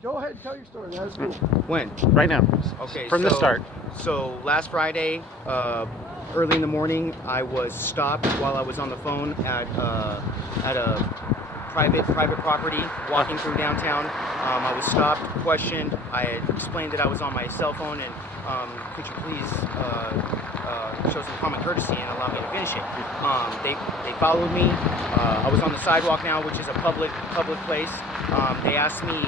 Go ahead and tell your story. That's cool. When? Right now. Okay. From the start. So last Friday, early in the morning, I was stopped while I was on the phone at a private property, walking through downtown. I was stopped, questioned. I had explained that I was on my cell phone, and could you please show some common courtesy and allow me to finish it. They followed me. I was on the sidewalk now, which is a public place. They asked me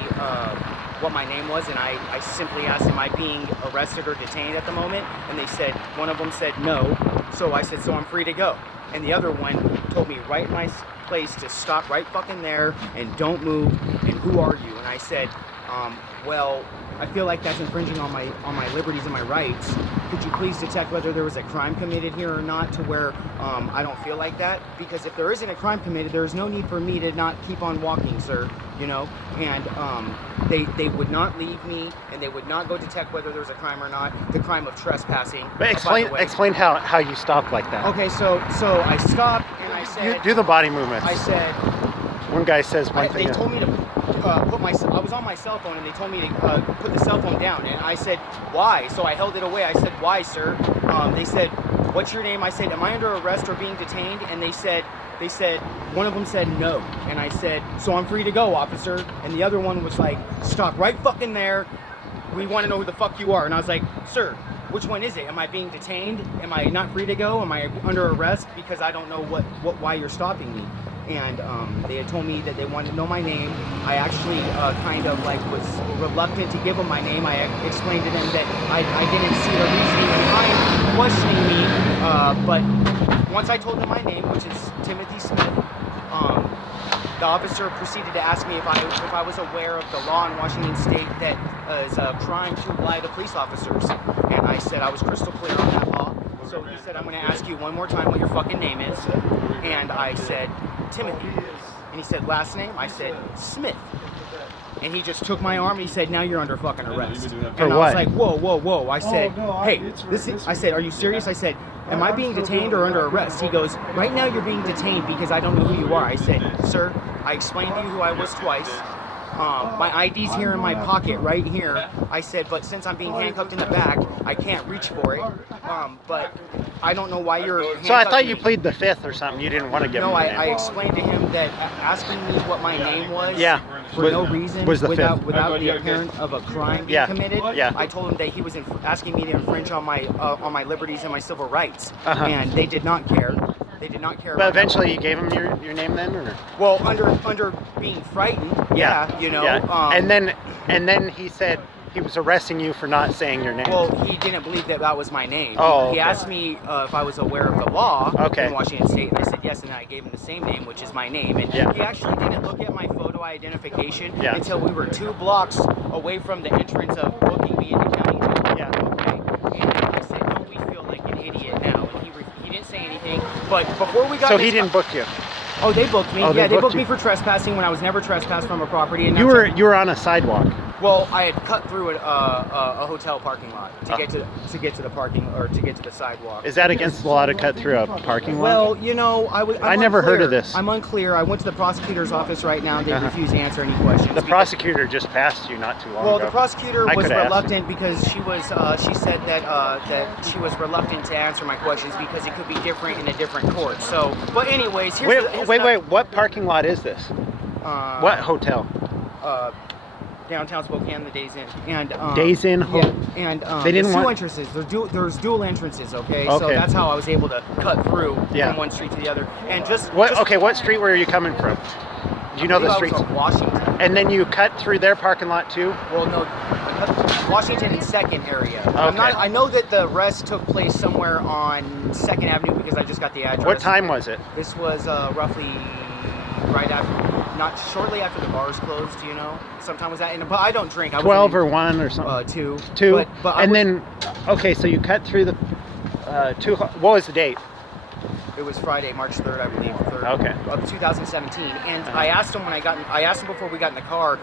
what my name was, and I simply asked, am I being arrested or detained at the moment? And they said, one of them said no. So I said, so I'm free to go. And the other one told me right in my place to stop right fucking there and don't move, and who are you? And I said, well, I feel like that's infringing on my liberties and my rights. Could you please detect whether there was a crime committed here or not, to where I don't feel like that? Because if there isn't a crime committed, there's no need for me to not keep on walking, sir, you know? And they would not leave me, and they would not go detect whether there was a crime or not, the crime of trespassing. But explain how you stopped like that. Okay, so I stopped and I said... Do the body movements. I said... One guy says one thing. They told me to I was on my cell phone, and they told me to put the cell phone down, and I said, why? So I held it away. I said, why, sir? They said, what's your name? I said, am I under arrest or being detained? And they said, one of them said no. And I said, so I'm free to go, officer. And the other one was like, stop right fucking there. We want to know who the fuck you are. And I was like, sir, which one is it? Am I being detained? Am I not free to go? Am I under arrest? Because I don't know why you're stopping me. And they had told me that they wanted to know my name. I actually kind of like was reluctant to give them my name. I explained to them that I didn't see the reasoning behind questioning me. But once I told them my name, which is Timothy Smith, the officer proceeded to ask me if I was aware of the law in Washington State that is a crime to lie to police officers. And I said I was crystal clear on that law. So he said, I'm going to ask you one more time what your fucking name is. And I said, Timothy. And he said, last name? I said, Smith. And he just took my arm and he said, now you're under fucking arrest. For and what? I was like, whoa. I said, I said, are you serious? I said, am I being detained or under arrest? He goes, right now you're being detained because I don't know who you are. I said, sir, I explained to you who I was twice. My ID's here in my pocket right here. I said, but since I'm being handcuffed in the back, I can't reach for it. But I don't know why you're handcuffing So I thought you me. pleaded the fifth or something. You didn't want to give him the name. I explained to him that asking me what my name was was no reason, was the without fifth. the appearance of a crime being committed. Yeah. I told him that he was asking me to infringe on my liberties and my civil rights, Uh-huh. and they did not care. They did not care. But about eventually that. you gave him your name then, or? Well, under being frightened, you know. Yeah. And then he said he was arresting you for not saying your name. Well, he didn't believe that was my name. Oh, okay. He asked me if I was aware of the law Okay. in Washington State, and I said yes, and I gave him the same name, which is my name. And he actually didn't look at my photo identification until we were 2 blocks away from the entrance of booking me into county jail. Yeah. Okay. And I said, don't we feel like an idiot now? And he didn't say anything. But before we got So he didn't book you. Oh, they booked me. Oh, They booked booked you. me for trespassing when I was never trespassed from a property. And You were on a sidewalk. Well, I had cut through a hotel parking lot to get to the parking, or to get to the sidewalk. Is that against the law to cut through a parking lot? Well, you know, I never heard of this. I'm unclear. I went to the prosecutor's office right now. They refuse to answer any questions. The prosecutor just passed you not too long Well, ago. the prosecutor I was could've asked. reluctant because she said that she was reluctant to answer my questions because it could be different in a different court. So, but anyways, Wait. What parking lot is this? What hotel? Downtown Spokane, the Days Inn, and Days Inn. and They didn't there's want 2 entrances. There's dual entrances. Okay, so Okay. that's how I was able to cut through from one street to the other. And what street were you coming from? Do you know the streets? Washington. And then you cut through their parking lot too? Well, no, I cut Washington and 2nd area. Okay. I know that the rest took place somewhere on 2nd Avenue because I just got the address. What time was it? This was roughly right after, not shortly after the bars closed. You know, sometime was that. But I don't drink. 12 or 1 or something. 2. 2. But then, okay, so you cut through the 2. What was the date? It was Friday, March 3rd, I believe, 3rd Okay. of 2017. And I asked him I asked him before we got in the car,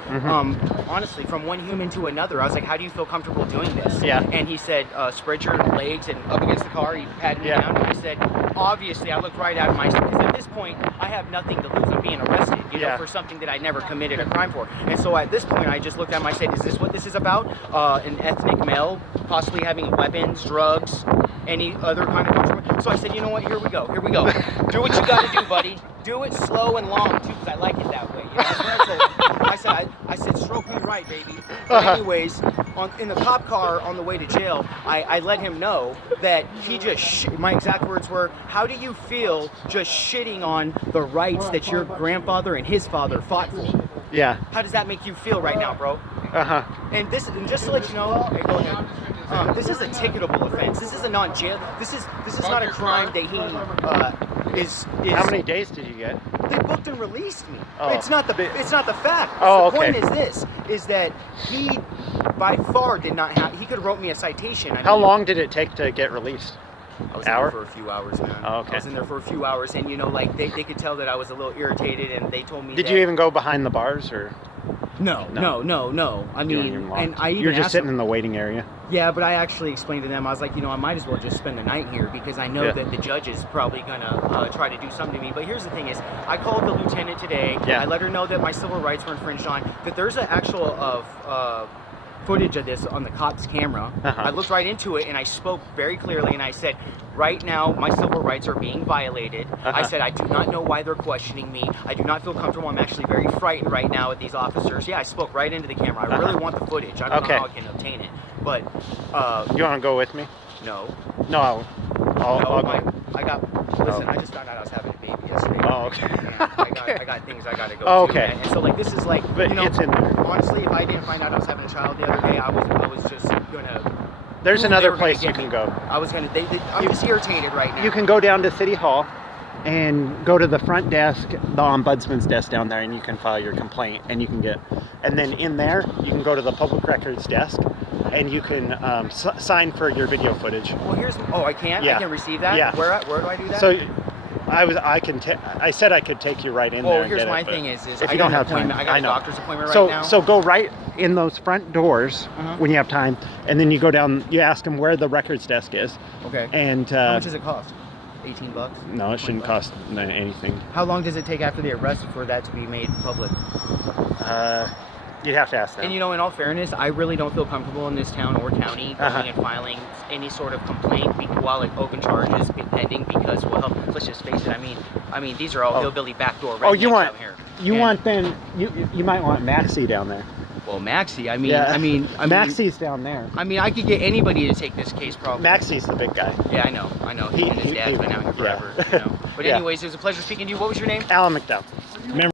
honestly, from one human to another, I was like, how do you feel comfortable doing this? Yeah. And he said, spread your legs and up against the car. He patted me down, and I said, obviously, I looked right at him. Because at this point, I have nothing to lose. I'm being arrested, you know, for something that I never committed a crime for. And so at this point, I just looked at him. I said, "Is this what this is about? An ethnic male possibly having weapons, drugs, any other kind of controversy?" So I said, "You know what? Here we go. Here we go. Do what you got to do, buddy. Do it slow and long too, because I like it that way." You know, that's what I told him. I said, "Stroke me right, baby." But anyways, in the cop car on the way to jail, I let him know that he just, my exact words were, "How do you feel just shitting on the rights that your grandfather and his father fought for? Yeah. How does that make you feel right now, bro?" And this, and just to let you know, okay, go ahead. This is a ticketable offense. This is a non-jail. This is not a crime that he is. How many days did you get? They booked and released me. Oh. It's not the fact. Oh, the point is that he by far did not have. He could have wrote me a citation. How long did it take to get released? I was in there for a few hours, man. Oh, okay. I was in there for a few hours, and you know, like they could tell that I was a little irritated, and they told me. Did you even go behind the bars, or? No. I mean, and I even you're just sitting them, in the waiting area. Yeah, but I actually explained to them. I was like, you know, I might as well just spend the night here because I know that the judge is probably gonna try to do something to me. But here's the thing: is I called the lieutenant today. Yeah. I let her know that my civil rights were infringed on. That there's an actual footage of this on the cop's camera. I looked right into it and I spoke very clearly and I said, right now my civil rights are being violated. I said, I do not know why they're questioning me. I do not feel comfortable. I'm actually very frightened right now at these officers. Yeah, I spoke right into the camera. I really want the footage. I don't know how I can obtain it. But you want to go with me? No. No, I'll go. Listen, I just found out I was having a baby yesterday. Oh, okay. I got things I gotta go to. Okay. And so like this is like, but you know, it's in there. Honestly, if I didn't find out I was having a child the other day, I was just gonna. There's another place you can go. I was gonna. I'm just irritated right now. You can go down to City Hall and go to the front desk, the ombudsman's desk down there, and you can file your complaint, and you can get. And then in there, you can go to the public records desk, and you can sign for your video footage. Well, I can. Yeah. I can receive that. Yeah. Where do I do that? So, I said I could take you right in there. Well, and here's get my it, thing is if I you got don't an have appointment. time, I got a know. doctor's appointment right now. So go right in those front doors when you have time, and then you go down. You ask them where the records desk is. Okay. And how much does it cost? $18? No, it shouldn't cost anything. How long does it take after the arrest for that to be made public? You'd have to ask them. And you know, in all fairness, I really don't feel comfortable in this town or county going and filing any sort of complaint while like open charges pending because, well, let's just face it. I mean, these are all hillbilly backdoor rednecks out here. You might want Maxie down there. Well, Maxie, Maxie's down there. I mean, I could get anybody to take this case, probably. Maxie's the big guy. Yeah, I know. He and his dad's been out here forever. You know. But anyways, it was a pleasure speaking to you. What was your name? Alan McDowell. Remember